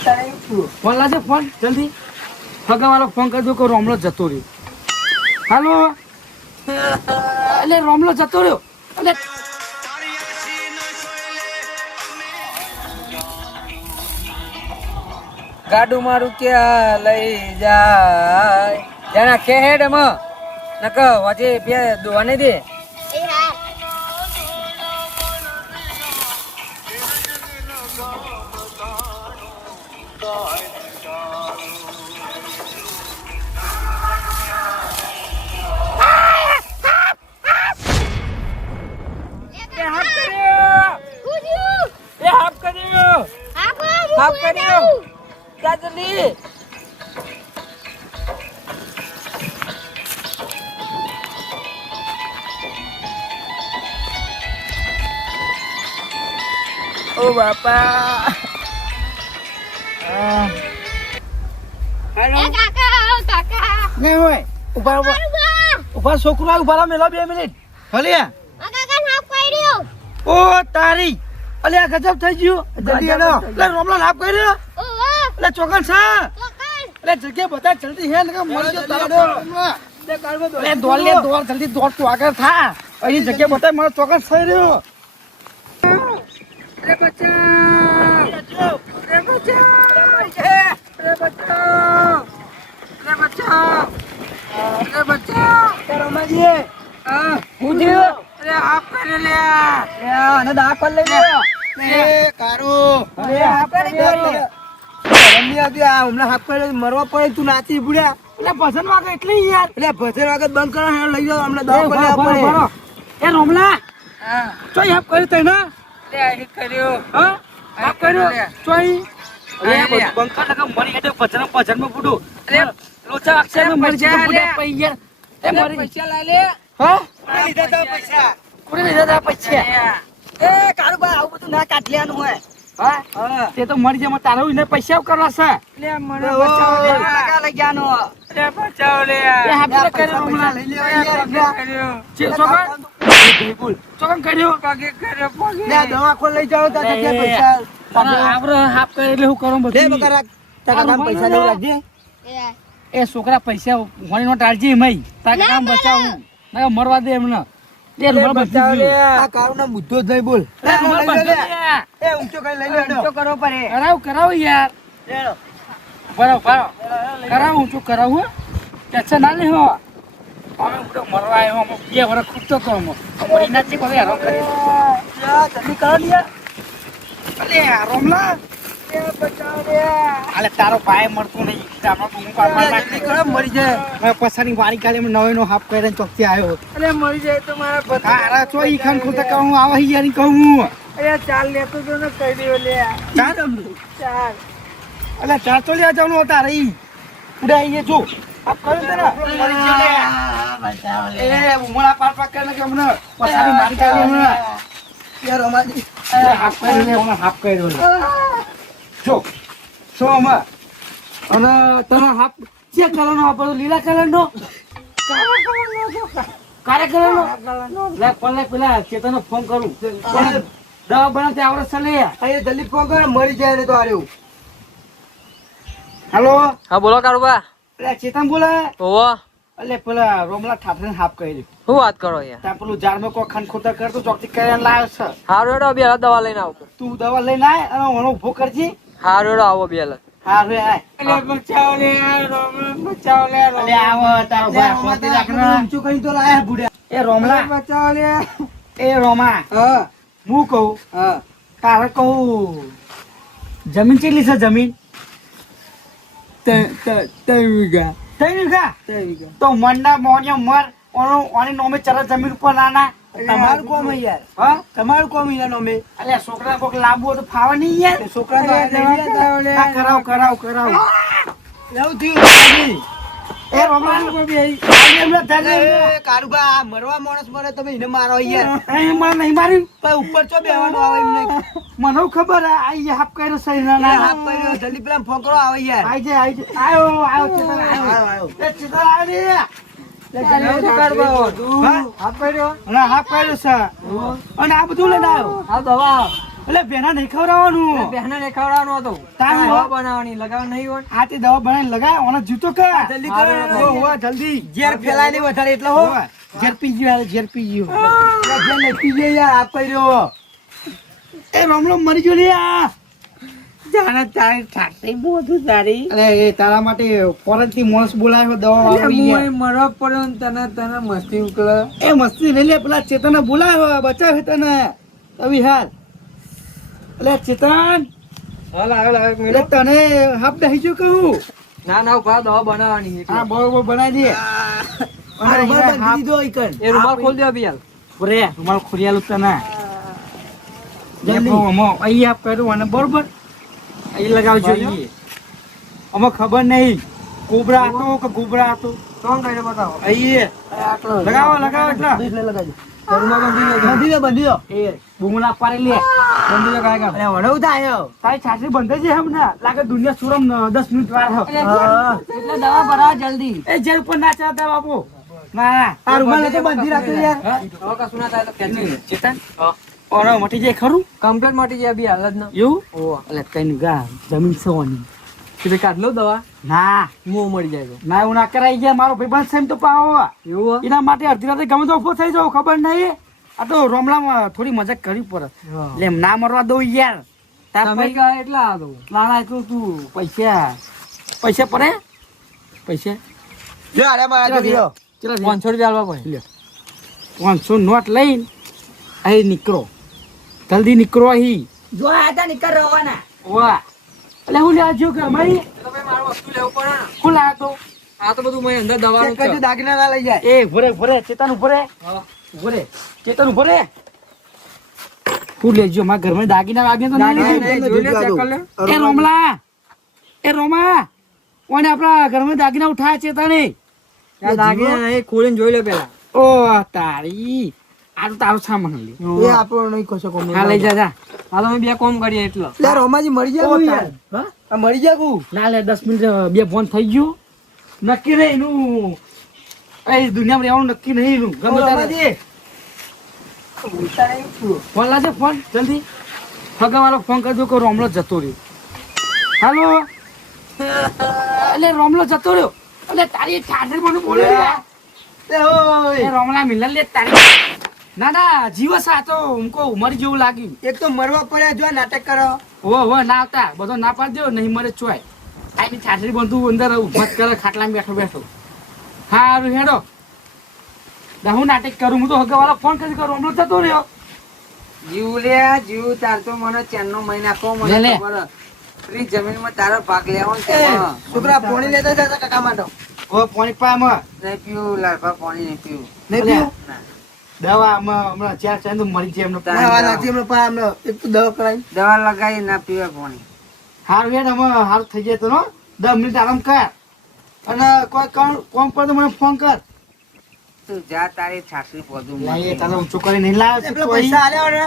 Phone લાજે phone જલ્દી ફગાવાળો phone કરી દો કે રોમલો જતો રહ્યો હાલો એટલે રોમલો જતો રહ્યો એટલે ગાડું મારું ક્યાં લઈ જાય જણા કે હેડ મ નક વજે બે દોવાને દે ઓ બાપા હેલો કાકા નહીં હોય ઉભા છોકરો ઉભા મેલો 2 મિનિટ ભલે ઓ તારી અલ્યા ગજબ થઈ ગયું જલ્દી આવો લે રોમલો લાભ કર્યો લે ચોકન છે લે જગ્યા બતા જલ્દી હે ને મરી જો તારો લે દોડ જલ્દી દોડ તું આગળ થા અહીં જગ્યા બતા મારો ચોકન થઈ રહ્યો રે બચ્ચા રે બચ્ચા રે બચ્ચા રે બચ્ચા રે બચ્ચા રમાજી હા હું થયો અરે આપ કરે લે અને દા પર લઈ લે એ કારો અરે આપ કરી દો રમી આદી આ હમણાં હાફ કરે મરવા પડે તું નાચી ભૂડ્યા એટલે ભજન વાગે એટલે યાર એટલે ભજન વાગે બંધ કરો લઈ જાવ હમણાં દા પર પડે એ રોમલા હા ચોઈ હાફ કરી તઈ ના લે આ કર્યો હા હાફ કર્યો ચોઈ અરે બંકા લગા મરી હેડે ભજન માં બુડો અરે લોચા અક્ષર માં મરી જાય બુડા પૈયા એ મરી પૈસા લા લે હા કોને લીધા તા પૈસા એ કારુબા આવું બધું ના કાઢિયાનું હોય હા તે તો મરી જાય તારો એને પૈસા કરવા છે લે મને બચાવ લે લગા લઈ જાનો લે બચાવ લે એ હાથે કર્યો હમણાં લઈ લેવા કર્યો છે સોગન બિલકુલ સોગન કર્યો કાગે કર્યો પોગે લે દવા ખોલ લઈ જાવ તા કે પૈસા આપરો હાફ કરે એટલે હું કરું બધું લે બકરા તાકા કામ પૈસા લઈ રાખજે એ છોકરા પૈસા હોણી નો ટાળજી મઈ તાકા કામ બચાવું ના મરવા દે એમને એ મર બચાવ લે આ કારુના મુદ્દો જ નહીં બોલ એ ઊંચો કઈ લઈ લે ઊંચો કરો પડે કરાવ યાર લેડો બરો કરાવ ઊંચો કરાવ હો કેસે ના લે હો અમે ઉડો મરવા આવ્યો અમે 2 વર્ષ ખૂટતો તો અમે મહિના થી કોઈ આરામ કરી યા જલ્દી કરો લે અલે રોમલા એ બચાવ લે આલે તારો પાય મળતું નહીં આપણો બૂમ પાડવા જલ્દી કરો મરી જાય મે પસાની વારી કાલે મે નવેનો હાફ કરીને ચોકથી આવ્યો અરે મરી જાય તો મારા બતા અરે ચોઈ ખાન ખોતા કહું આવા યારી કહું અરે ચાલ લેતો તો ને કહી દેયો લે ચાલ ચાલ અલે ચાલ તો લે જાવનો તારે ઈ ઉડે આઈએ જો આપ કરો તેરા મરી જાય બચાવ લે એ ઉમળા પાર પાક કરીને કે મને પસાની મારી કાલે મને યાર અમાજી હાફ કરી લે ઓના હાફ કર્યો લે જો સોમા અને તને હાફ જે કલરનો આપો લીલા કલરનો કાળા કલરનો લે કોને પેલા ચેતનનો ફોન કરું દવા બનાવતે આવડે છે લે અહીં જલ્દી ફોન કર મરી જાય ને તો આર્યો હેલો હા બોલો કારુબા લે ચેતન બોલે ઓવો અલે પેલા રોમલા ઠાઠને હાફ કરી શું વાત કરો યાર ત્યાં પેલું ઝાડમાં કોઈ ખન ખોતા કરતો ચોકથી કરીને લાવ્યો છે હારું હેડો બે દવા લઈને આવો તું દવા લઈને આય અને ઓનો ઉભો કરજી હારું હેડો આવો બે હા રે આય અલે બચાવ લે રોમલા બચાવ લે અલે આવો તારો ભાઈ ખોતી રાખને ઊંચું કરી તો લાયા બુડ્યા એ રોમલા બચાવ લે એ રોમા હા હું કહું હા તારે કહું જમીન કેટલી છે જમીન 3 વીઘા તો મંડા મોણ્યો મર ઓની નોમે ચરા જમીન ઉપર નાના તમારું કોમ યાર હા તમારું કોમ યાર નોમે અલે છોકરા કોક લાંબુ તો ફાવા નહીં યાર છોકરા તો કરાવ લેવું થયું એ રોમા કો બે એમને થાલે કારુબા મરવા માણસ મરે તમે એને મારો યાર એ મને નહીં મારી પણ ઉપર ચો બેવાનો આવે એમ નહીં મને ખબર આ હાફ કર્યો સહી ના હાફ કર્યો જલ્દી પેલા ફોન કરો આવે યાર આઈ જાય આયો ચેતન આયો એ ચેતન આયો લે જલ્દી કારુબા હાફ કર્યો ના હાફ કર્યો છે અને આ બધું લઈને આવ્યો આ દવા એટલે બેના નહીં ખવડાવવાનું બહેને ને ખવડાવવાનો હતો તારું દવા બનાવવાની લગાવ નહીં હોય આ તે દવા બનાવીને લગાય ઓને જૂતો કર જલ્દી હા, કરો હો, હો, જલ્દી ઝેર ફેલાય નહીં વધારે એટલે હો હો, ઝેર પી ગયો હાલે, ઝેર પી ગયો ઝેર નહીં પીજે યાર આપ કર્યો એ રામલો મરી ગયો લે આ જાણે તારી ઠાકરી બધું તારી અરે એ તારા માટે ફોરેન થી માણસ બોલાયો દવા વાળો મરવા પડ્યો ને તને મસ્તી ઉકળે એ મસ્તી નહીં લે પેલા ચેતન બોલાયો બચાવ તને તવી હાલ એટલે ચેતન હાલ આગળ આવે એક એટલે મિનિટ. તને હાફ દહી જો કહું ના ના ઉભા દવા બનાવવાની છે. હા બરોબર બનાવી દે અને રૂમાલ બાંધી દીધો ઈકન. એ રૂમાલ ખોલ દે અભી હાલ. રે રૂમાલ ખોરિયાલું તને જલ્દી. અહીં આપ કર્યું અને બરોબર અહીં લગાવજો અહીં અમે ખબર નહીં કોબરા હતો કે ગોબરા હતો કોણ કરીને બતાવો અહીં આટલો. લગાવો લગાવો એટલા એટલે લગાવજો. રૂમાલ બાંધી દો, બાંધી દો. એ બુમલા પાડી લે બંધ લગાય ગા અરે વડોદ આયો. તારી છાસરી બંધ છે હમણાં લાગે દુનિયા સુરમ 10 મિનિટ વાર હો હા. એટલે દવા ભરાવો જલ્દી. એ જેલ ઉપર ના ચાતા બાપુ ના ના આ રૂમાલ હતો બાંધી રાખ્યો યાર. દવા કશું ના થાય તો ખેંચી લે. ચેતન ઓનો મટી જાય ખરું કમ્પ્લેટ મટી જાય અભી હાલ જ ના. એવું ઓવા. એટલે કઈ ગા જમીન સોની કીધું કાઢ લઉં દવા ના મોં મળી જાય તો. ના એવું ના કરાઈ ગયા મારો ભાઈબંધ સેમ તો પાવો એવું હોય? એના માટે અડધી રાતે ગમે તો ઉભો થઈ જાવ ખબર નહીં આ તો રોમલામાં થોડી મજાક કરવી પડે હા. એટલે એમ ના મરવા દઉં યાર તાર તમે ભાઈ કહો એટલા આ દઉં. ના ના એટલું તું પૈસા પૈસા પડે પૈસા જો અરે મારા દીધો. ચલો 500 રૂપિયા આલવા પડે. 500 નોટ લઈને અહીં નીકળો જલ્દી નીકળો અહીં જો આ તા નીકળ રવાના. વાહ એટલે હું લ્યા જો કે મારી એટલે ભાઈ મારું વસ્તુ લેવું પડે ને. હું લાયા તો આ તો બધું મેં અંદર દવાનું ચેક કરજો છે. દાગીના ના લઈ જાય. એ ભરે ચેતન ભરે હા. ભરે ચેતન ભરે હું લેજો મારા ઘરમાં દાગીના વાગ્યા તો ના, નહીં ના, લેજો. ના, જોઈ લે, જોઈ check લો. કર લે. એ રોમલા એ રોમા ઓને આપણા ઘરમાં દાગીના ઉઠાયા ચેતને આ દાગીના નહીં, ખોલીને જોઈ લે પેલા. ઓ તારી આ તો તારું સામાન લે એ આપણો નહીં કશો કોમ. હા લઈ જા જા આ તો અમે બે કોમ કરીએ એટલે. લે રોમાજી મરી ઓ જાય તાર. યાર. હા? આ મરી જાય કુ. ના લે 10 મિનિટ બે ફોન થઈ ગયું નક્કી નહીં એનું એ દુનિયામાં રહેવાનું નક્કી નહીં એનું ગમે તારે રોમાજી. બોલતા નહીં છું. ફોન લાજે ફોન જલ્દી ફગાવાળો ફોન કરજો કે રોમલો જતો રહ્યો હાલો એટલે રોમલો જતો રહ્યો એટલે તારી ઠાઠર મને બોલે એ ઓય. એ રોમલા મિલન લે તારી ના ના જીવસ આ તો ઉમકો ઉમર જેવું લાગ્યું એક તો મરવા પડ્યા જો આ નાટક કરો. હો ના આવતા બધો ના પાડી દો નહીં મરે ચોય આની ઠાઠરી બંધુ અંદર ઉભત કરે ખાટલામાં બેઠો બેઠો હારું હેડો ના હું નાટક કરું હું તો હગાવાળો ફોન કરી કરું હમણાં જતો રહ્યો જીવ લે જીવ તાર તો મને ચેનનો મહિના કો લે, લે. ખબર. ફ્રી જમીનમાં તારો ભાગ લેવાનો છે છોકરા પાણી લેતા જતા કાકા માટે. ઓ પાણી પામાં નહીં પીવું લાલભા, પાણી નહીં પીવું. નહીં પીવું? દવા હમણાં ચાર ચાર મરી જાય એમનો ના, વા નથી હમણાં પા હમણાં. એક તો દવા કરાવી. દવા લગાવી ના પીવે પાણી. હારું હેડ અમે હારું થઈ જાય તો નો 10 મિનિટ આરામ કર અને કોઈ કોમ પર તો મને ફોન કર તું જા તારી છાસરી પોદું. લાઈએ તારે ઊંચું કરી નહીં લાવે પેલા પૈસા આલ્યા ને?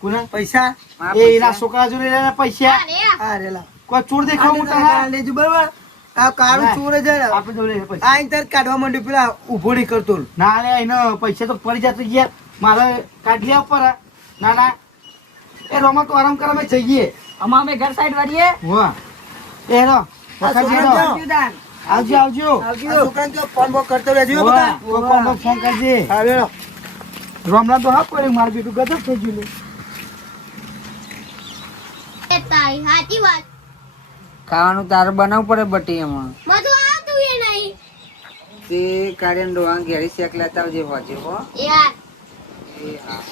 કોના પૈસા? એ એના છોકરા જોડે લેના પૈસા હા, રેલા. કોઈ ચોર દેખાવ હું તને લેજો બરાબર. આ કાળું ચોર જ છે. આપણે જોડે લે પૈસા આ ઇન્ટર કાઢવા માંડ્યું પેલા ઉભો નહીં કરતો. ના લે એનો પૈસા તો પડી જતો યાર મારે કાઢી લેવા પર ના ના એ રોમા તો આરામ કરવા જઈએ અમાર અમે ઘર સાઈડ વાળીએ. વાહ એ રો આ છોકરાને જાઓ. આવજો આવજો આ છોકરાને કહો ફોન બોન કરતો રહેજો હો વાહ, બધા. કોઈ કોમ પર ફોન કરજે હા, રેલો. રોમલા તો હા પડે મારું બેટું ગજબ થઈ ગયું લે તારી સાચી વાત ખાવાનું તારે બનાવવું પડે બટી એમાં. મધુ આવતું એ નહીં તે કાઢીને ડોહાને ઘેરી શેક લેતા આવજે હોજે હો. યાર એ હા.